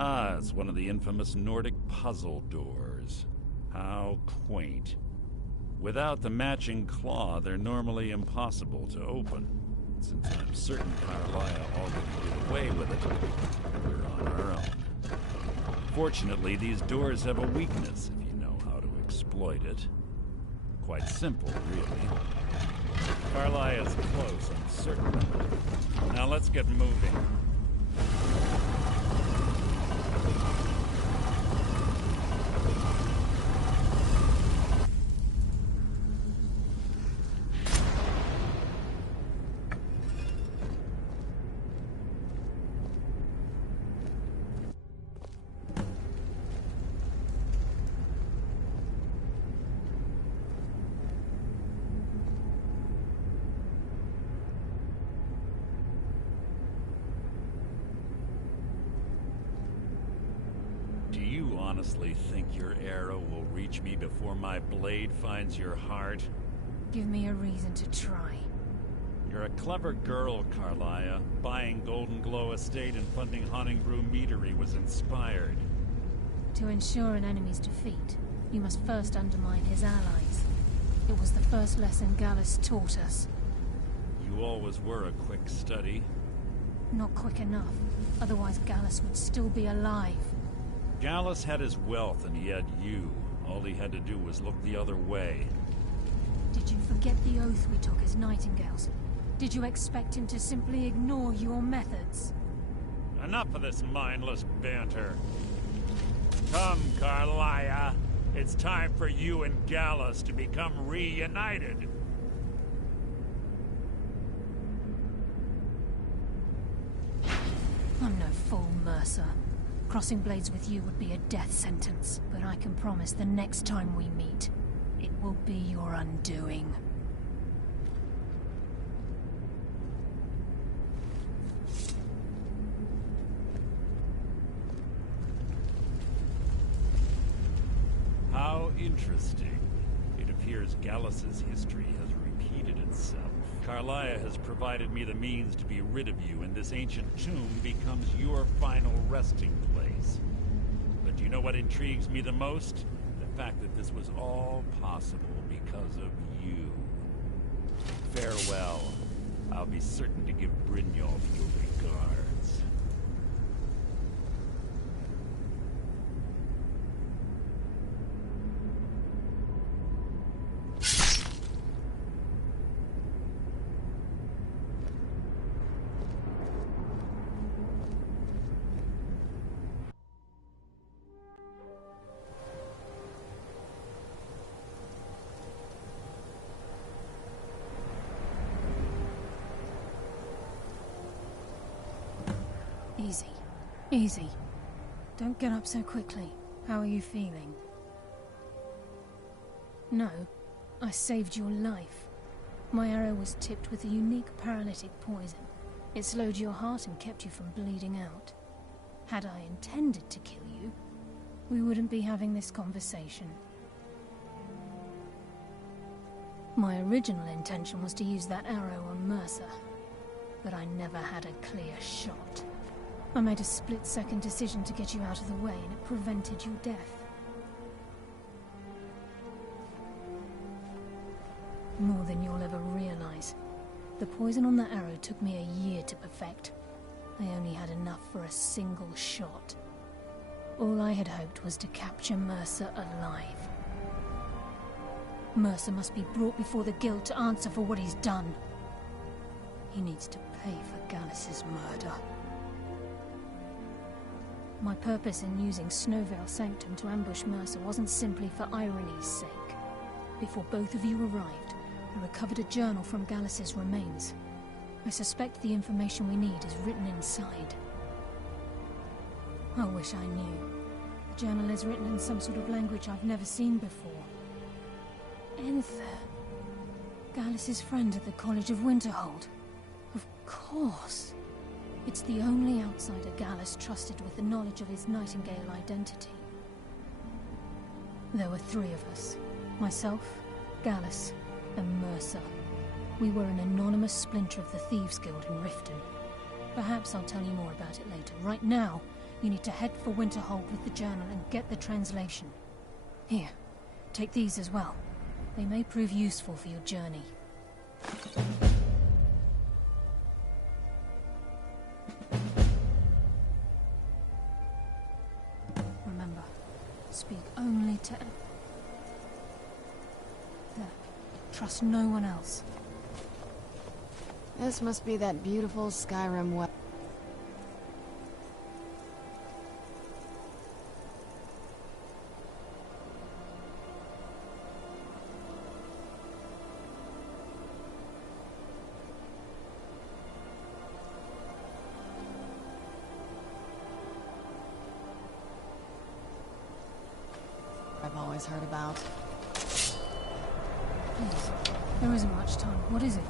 Ah, it's one of the infamous Nordic puzzle doors. How quaint. Without the matching claw, they're normally impossible to open. Since I'm certain Carlia already did away with it, we're on our own. Fortunately, these doors have a weakness if you know how to exploit it. Quite simple, really. Carlia is close, I'm certain. Now let's get moving. Do you honestly think your arrow will reach me before my blade finds your heart? Give me a reason to try. You're a clever girl, Carlia. Buying Golden Glow Estate and funding Honningbrew Meadery was inspired. To ensure an enemy's defeat, you must first undermine his allies. It was the first lesson Gallus taught us. You always were a quick study. Not quick enough, otherwise Gallus would still be alive. Gallus had his wealth and he had you. All he had to do was look the other way. Did you forget the oath we took as Nightingales? Did you expect him to simply ignore your methods? Enough of this mindless banter. Come, Carlia. It's time for you and Gallus to become reunited. I'm no fool, Mercer. Crossing blades with you would be a death sentence, but I can promise the next time we meet, it will be your undoing. How interesting. It appears Gallus's history has repeated itself. Carlia has provided me the means to be rid of you, and this ancient tomb becomes your final resting place. But do you know what intrigues me the most? The fact that this was all possible because of you. Farewell. I'll be certain to give Brynjolf your regards. Easy. Easy. Don't get up so quickly. How are you feeling? No, I saved your life. My arrow was tipped with a unique paralytic poison. It slowed your heart and kept you from bleeding out. Had I intended to kill you, we wouldn't be having this conversation. My original intention was to use that arrow on Mercer, but I never had a clear shot. I made a split-second decision to get you out of the way, and it prevented your death. More than you'll ever realize. The poison on that arrow took me a year to perfect. I only had enough for a single shot. All I had hoped was to capture Mercer alive. Mercer must be brought before the Guild to answer for what he's done. He needs to pay for Gallus's murder. My purpose in using Snowveil Sanctum to ambush Mercer wasn't simply for irony's sake. Before both of you arrived, I recovered a journal from Gallus's remains. I suspect the information we need is written inside. I wish I knew. The journal is written in some sort of language I've never seen before. Enther. Gallus's friend at the College of Winterhold. Of course. It's the only outsider Gallus trusted with the knowledge of his Nightingale identity. There were 3 of us. Myself, Gallus, and Mercer. We were an anonymous splinter of the Thieves Guild in Riften. Perhaps I'll tell you more about it later. Right now, You need to head for Winterhold with the journal and get the translation. Here, take these as well. They may prove useful for your journey. Remember, speak only to... There. Trust no one else. This must be that beautiful Skyrim weather. I've always heard about. Please, there isn't much time. What is it?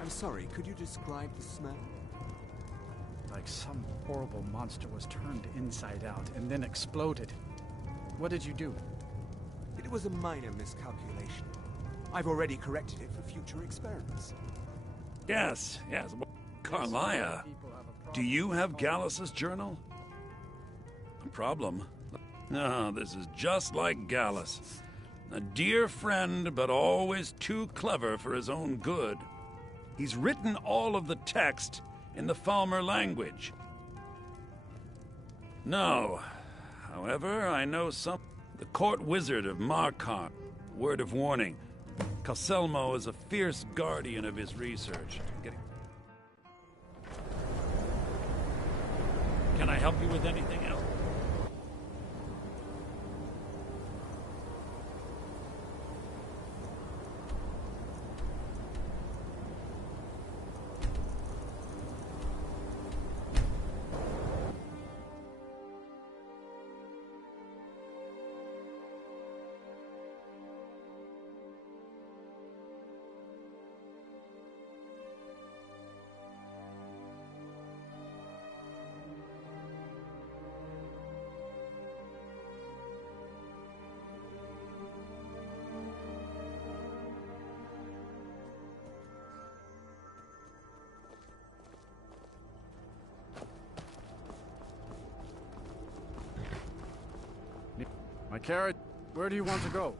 I'm sorry, could you describe the smell? Like some horrible monster was turned inside out and then exploded. What did you do? It was a minor miscalculation. I've already corrected it for future experiments. Yes. Carlia, do you have Gallus's journal? A problem? No, this is just like Gallus. A dear friend, but always too clever for his own good. He's written all of the text in the Falmer language. No. However, I know some... The court wizard of Markarth. Word of warning. Calselmo is a fierce guardian of his research. Can I help you with anything else? My carrot, where do you want to go?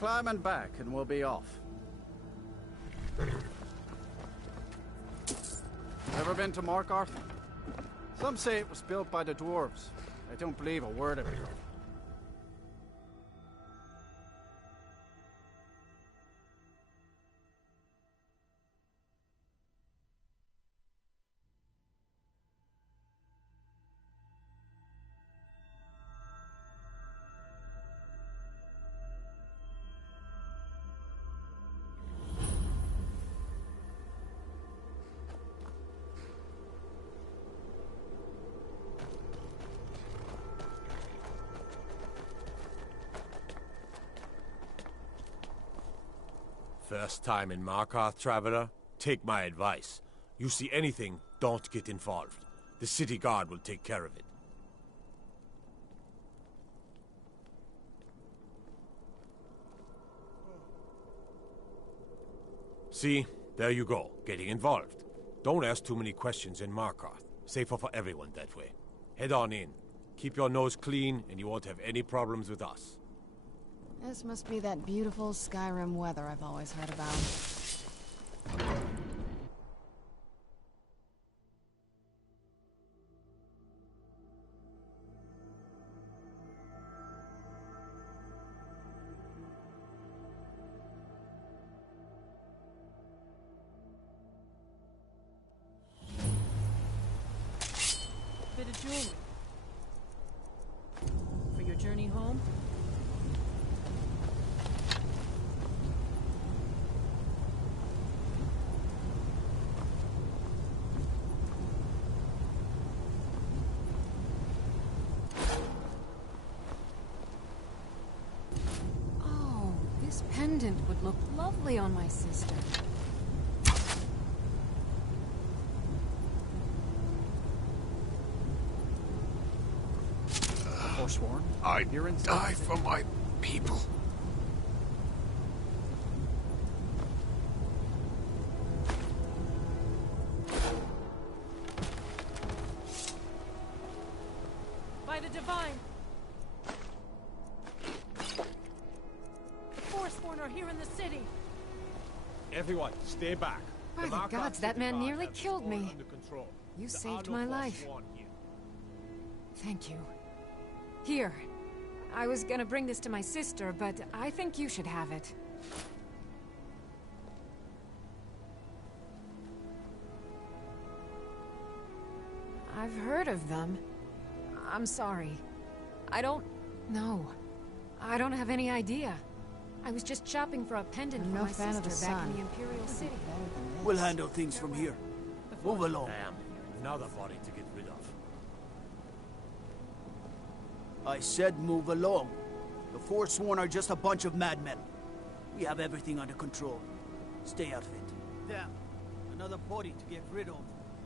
Climb and back and we'll be off. Ever been to Markarth? Some say it was built by the dwarves. I don't believe a word of it. First time in Markarth, traveler? Take my advice. You see anything, don't get involved. The city guard will take care of it. See? There you go, getting involved. Don't ask too many questions in Markarth. Safer for everyone that way. Head on in. Keep your nose clean, and you won't have any problems with us. This must be that beautiful Skyrim weather I've always heard about. The bit of jewelry. For your journey home? Oh, this pendant would look lovely on my sister. Forsworn? I'd You're in die for my people. By the Divine! Forsworn are here in the city! Everyone, stay back. By the Markov gods, that city man guard nearly have the killed fort me. under control. You There saved are no my life. Forsworn here. Thank you. Here. I was gonna bring this to my sister, but I think you should have it. I've heard of them. I'm sorry. I don't know. I don't have any idea. I was just shopping for a pendant I'm for no my fan of the sister back in sun. the Imperial City. We'll handle things from here. Move along. Damn, another body to get rid of. I said move along. The Forsworn are just a bunch of madmen. We have everything under control. Stay out of it. Damn. Another body to get rid of.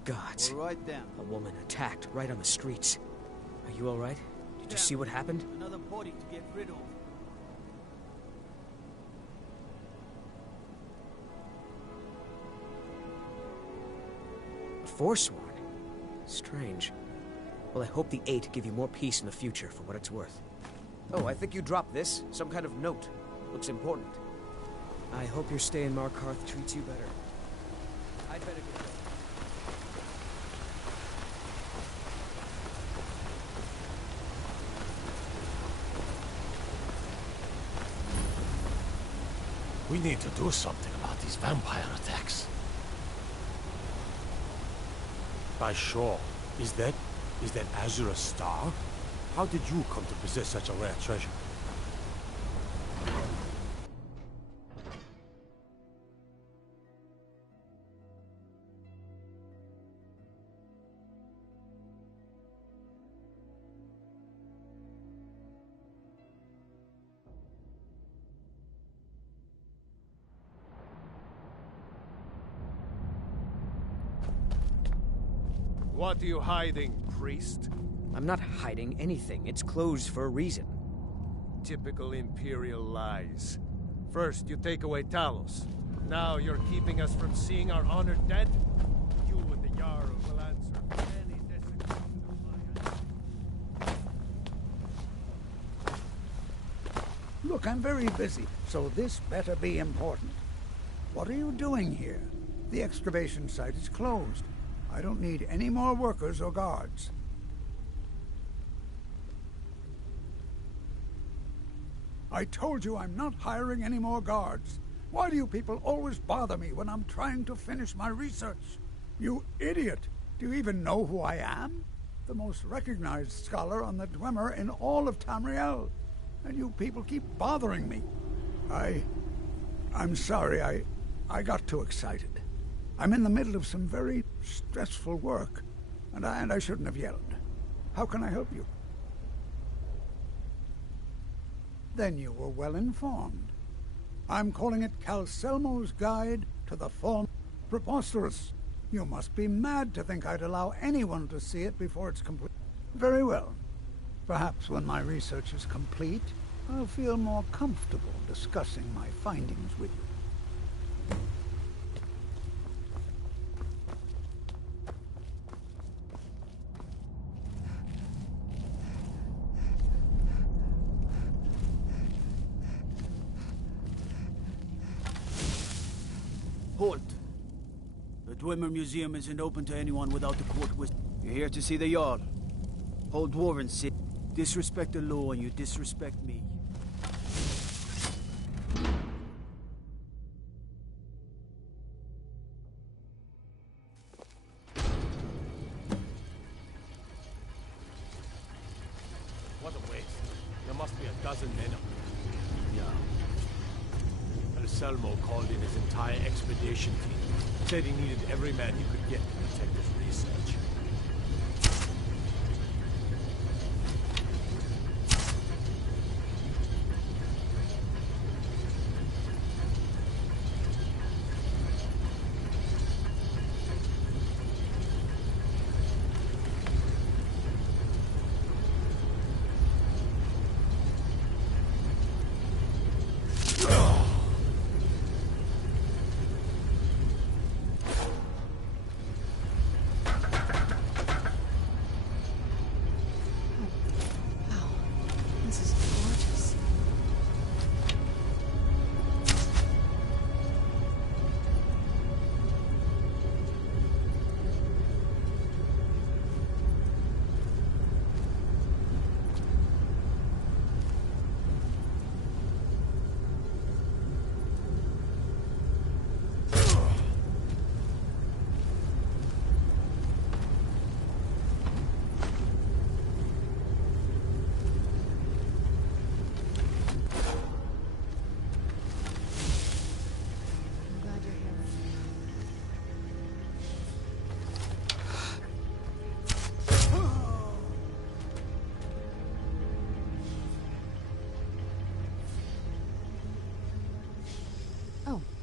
Gods. All right then. A woman attacked right on the streets. Are you alright? Did you see what happened? Another body to get rid of. Forsworn? Strange. Well, I hope the Eight give you more peace in the future, for what it's worth. Oh, I think you dropped this. Some kind of note. Looks important. I hope your stay in Markarth treats you better. I'd better get going. We need to do something about these vampire attacks. By Shaw, is that Azure a star? How did you come to possess such a rare treasure? What are you hiding, priest? I'm not hiding anything. It's closed for a reason. Typical Imperial lies. First, you take away Talos. Now you're keeping us from seeing our honored dead? You and the Jarl will answer for any desecration of my... Look, I'm very busy, so this better be important. What are you doing here? The excavation site is closed. I don't need any more workers or guards. I told you I'm not hiring any more guards. Why do you people always bother me when I'm trying to finish my research? You idiot! Do you even know who I am? The most recognized scholar on the Dwemer in all of Tamriel. And you people keep bothering me. I'm sorry, I got too excited. I'm in the middle of some very stressful work, and I shouldn't have yelled. How can I help you? Then you were well informed. I'm calling it Calcelmo's Guide to the Fallen. Preposterous. You must be mad to think I'd allow anyone to see it before it's complete. Very well. Perhaps when my research is complete, I'll feel more comfortable discussing my findings with you. Halt! The Dwemer Museum isn't open to anyone without the court wisdom. You're here to see the Jarl. Whole Dwarven sit. Disrespect the law and you disrespect me. must be a dozen men up there. Yeah. Anselmo called in his entire expedition team. Said he needed every man he could get to protect his research.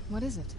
What is it?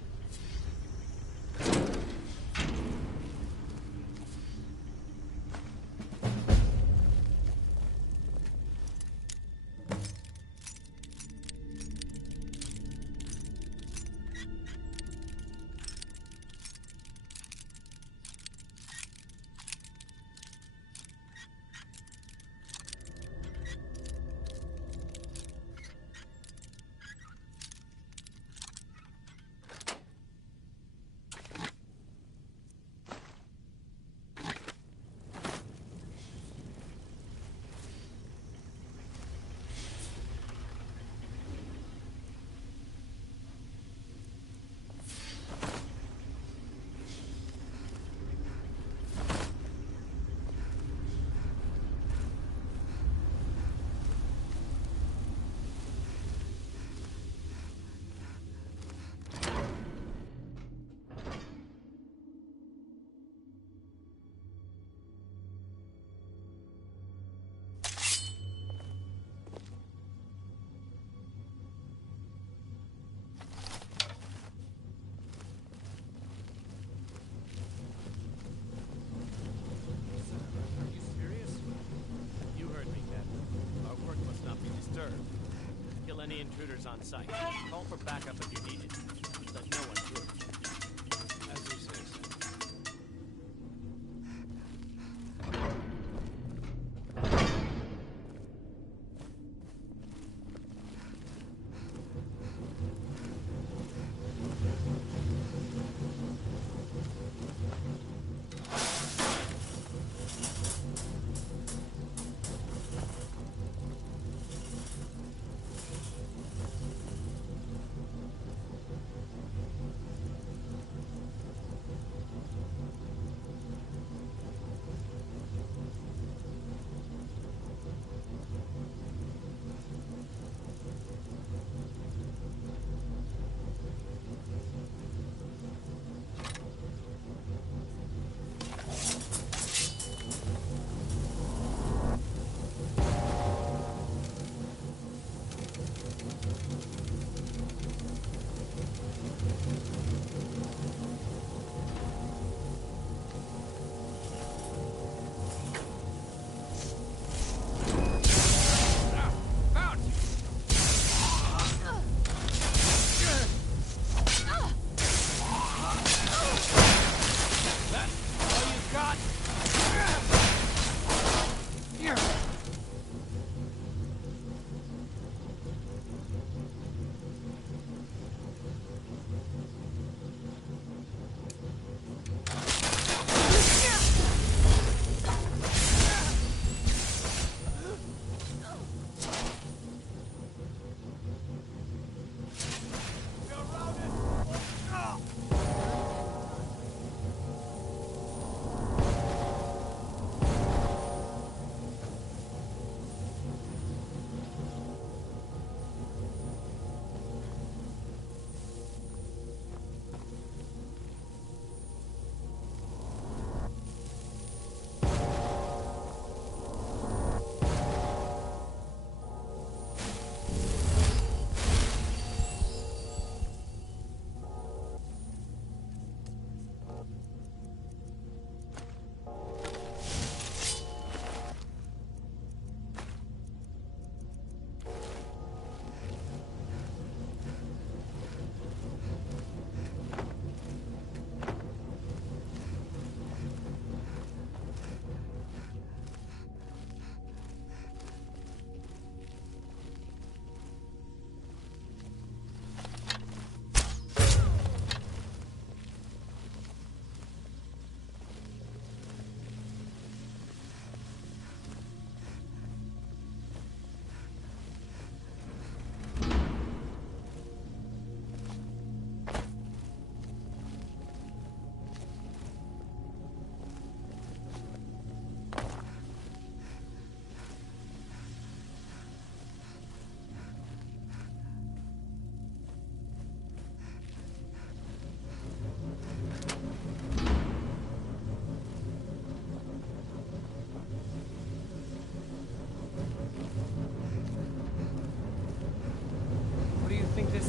Kill any intruders on site. Call for backup if you need it. Let no one through. As you say, sir.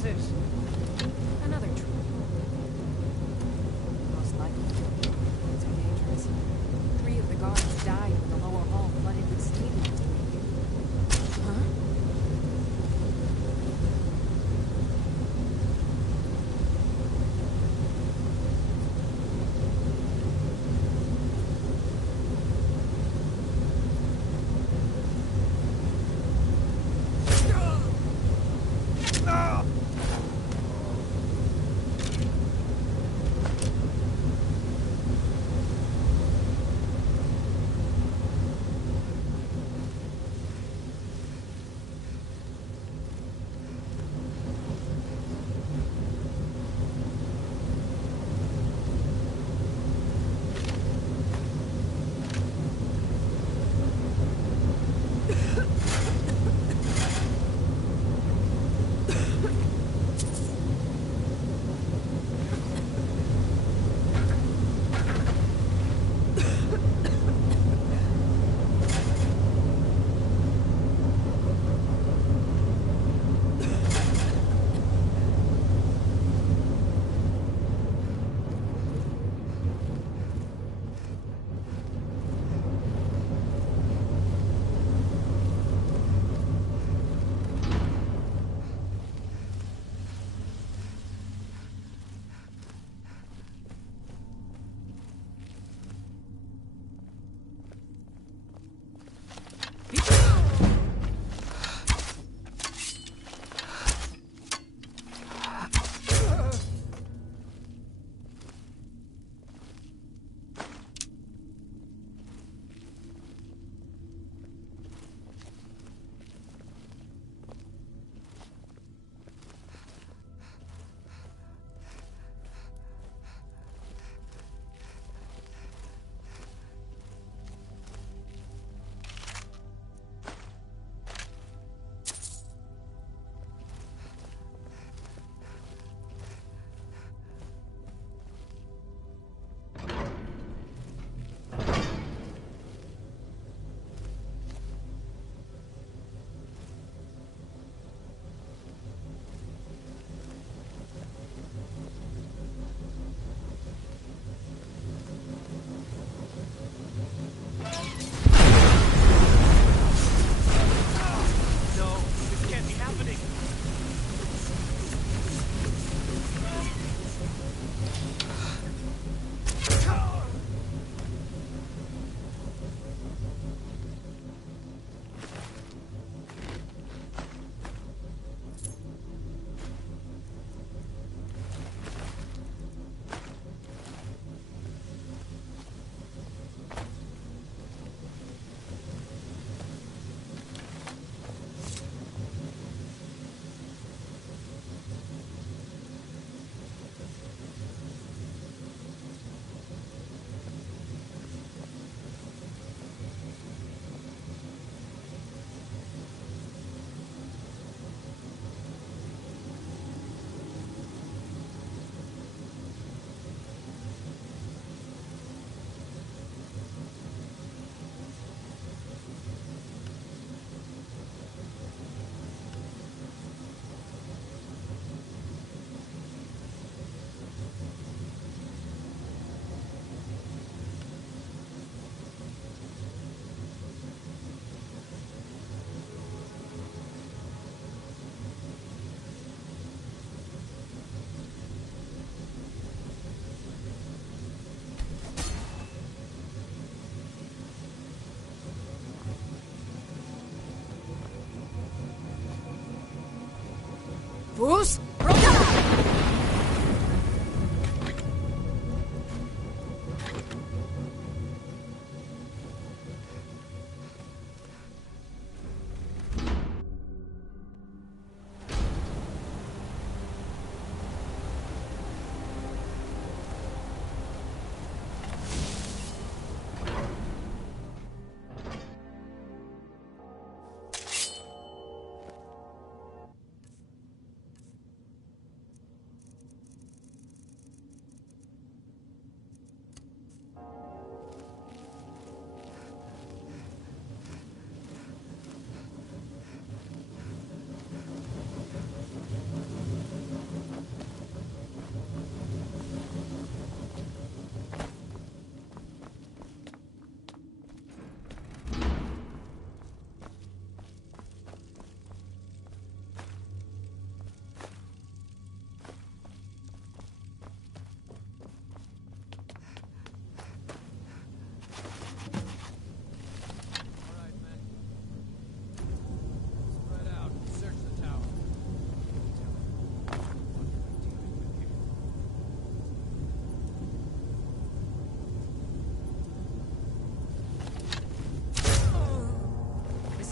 What's this? Another troop. Most likely. Too dangerous. 3 of the guards died when the lower hall flooded with steam last week. Huh? Bruce?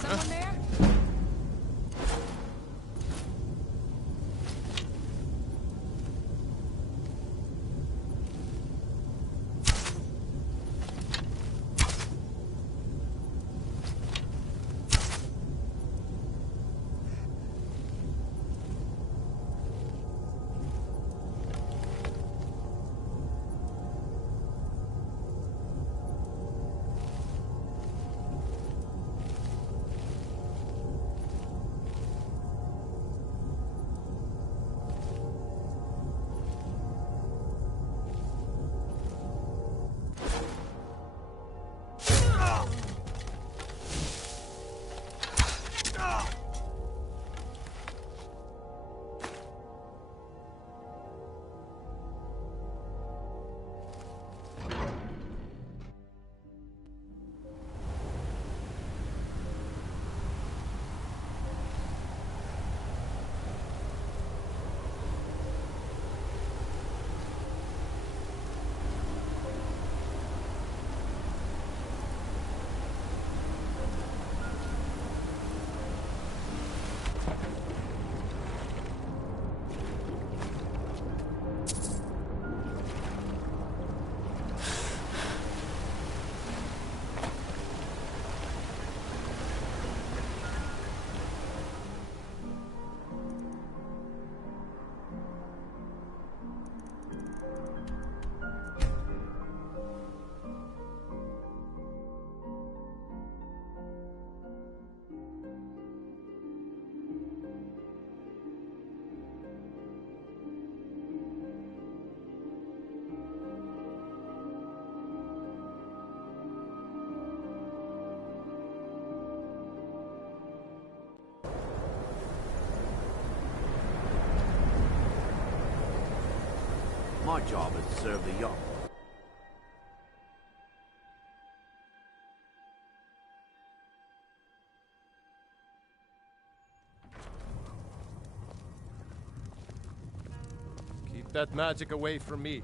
Someone there? My job is to serve the young. Keep that magic away from me.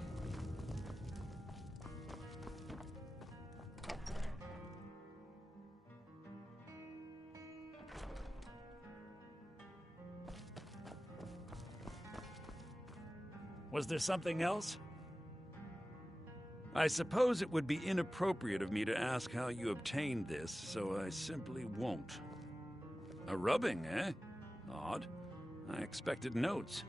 Was there something else? I suppose it would be inappropriate of me to ask how you obtained this, so I simply won't. A rubbing, eh? Odd. I expected notes.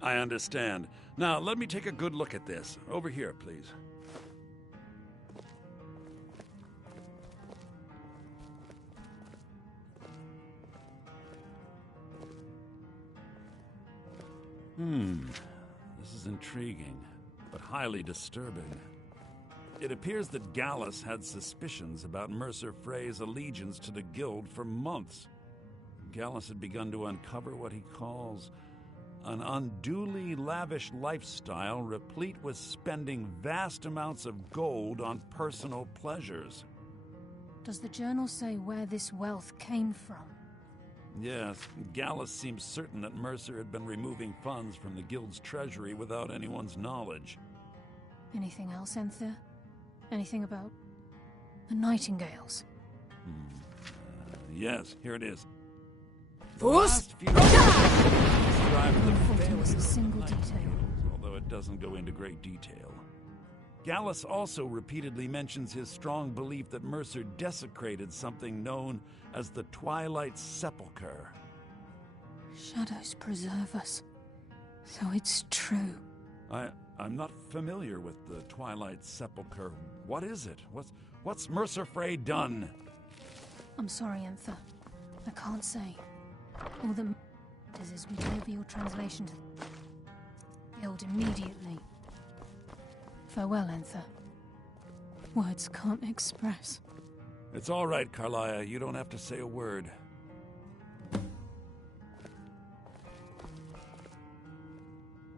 I understand. Now, let me take a good look at this. Over here, please. This is intriguing, but highly disturbing. It appears that Gallus had suspicions about Mercer Frey's allegiance to the Guild for months. Gallus had begun to uncover what he calls an unduly lavish lifestyle replete with spending vast amounts of gold on personal pleasures. Does the journal say where this wealth came from? Yes, Gallus seems certain that Mercer had been removing funds from the Guild's treasury without anyone's knowledge. Anything else, Enther? Anything about the Nightingales? Yes, here it is. Fust? There was a single detail. Although it doesn't go into great detail. Gallus also repeatedly mentions his strong belief that Mercer desecrated something known as the Twilight Sepulchre. Shadows preserve us. So it's true. I'm not familiar with the Twilight Sepulchre. What is it? What's Mercer Frey done? I'm sorry, Enther. I can't say. All that matters is we deliver your translation to the Guild immediately. Farewell, Enther. Words can't express. It's all right, Karliah. You don't have to say a word.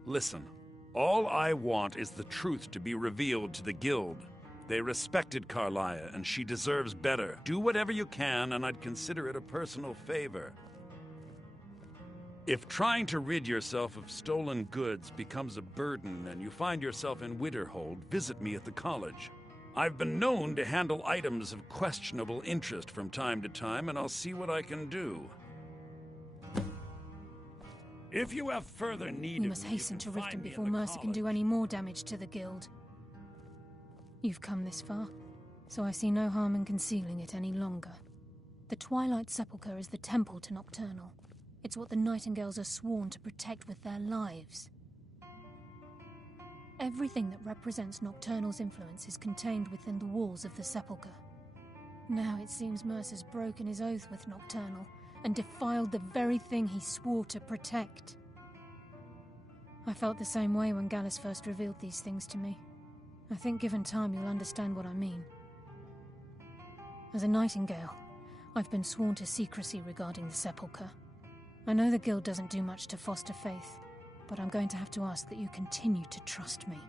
Listen, all I want is the truth to be revealed to the Guild. They respected Karliah, and she deserves better. Do whatever you can, and I'd consider it a personal favor. If trying to rid yourself of stolen goods becomes a burden and you find yourself in Winterhold, visit me at the college. I've been known to handle items of questionable interest from time to time, and I'll see what I can do. If you have further need We of must me, hasten you to can Riften find me in before the Mercer can do college. any more damage to the guild. You've come this far, so I see no harm in concealing it any longer. The Twilight Sepulchre is the temple to Nocturnal. It's what the Nightingales are sworn to protect with their lives. Everything that represents Nocturnal's influence is contained within the walls of the Sepulchre. Now it seems Mercer's broken his oath with Nocturnal and defiled the very thing he swore to protect. I felt the same way when Gallus first revealed these things to me. I think given time you'll understand what I mean. As a Nightingale, I've been sworn to secrecy regarding the Sepulchre. I know the Guild doesn't do much to foster faith, but I'm going to have to ask that you continue to trust me.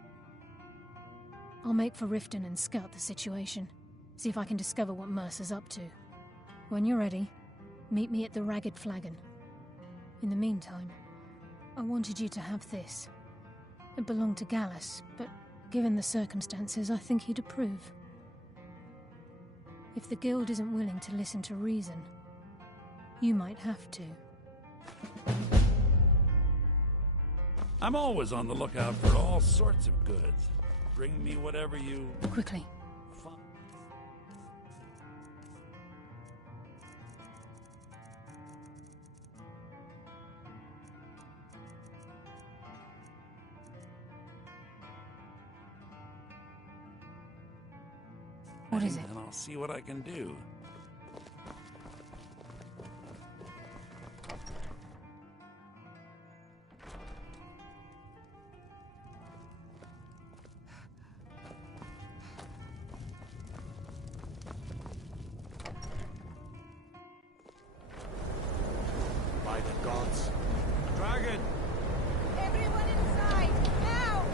I'll make for Riften and scout the situation, see if I can discover what Mercer's up to. When you're ready, meet me at the Ragged Flagon. In the meantime, I wanted you to have this. It belonged to Gallus, but given the circumstances, I think he'd approve. If the Guild isn't willing to listen to reason, you might have to. I'm always on the lookout for all sorts of goods. Bring me whatever you... Quickly. What is it? And I'll see what I can do. By the gods. Dragon! Everyone inside, now!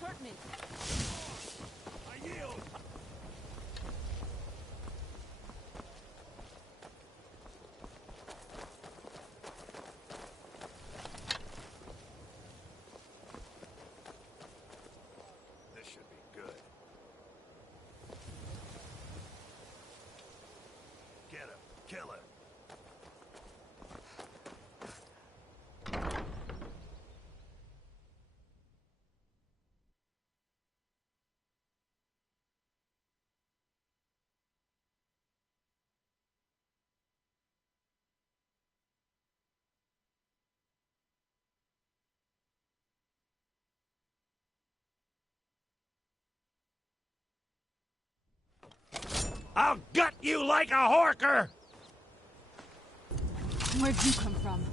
impertinent. I yield! This should be good. Get him. Kill him. I'll gut you like a horker! Where'd you come from?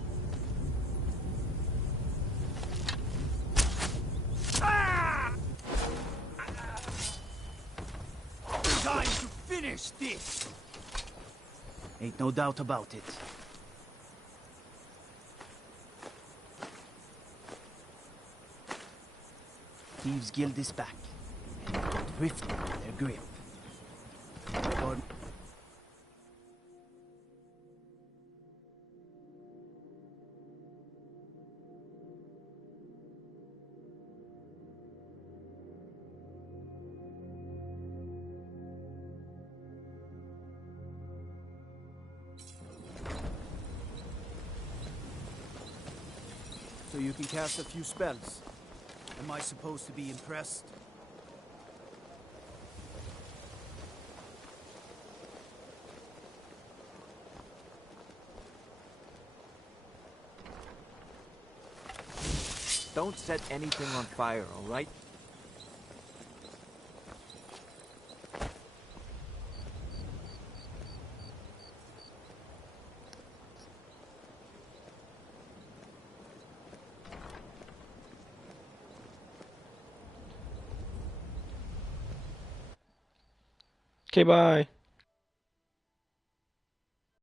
Time to finish this! Ain't no doubt about it. Thieves' Guild is back, and they've got Rift in their grip. Or so you can cast a few spells. Am I supposed to be impressed? Don't set anything on fire, all right? Okay, bye.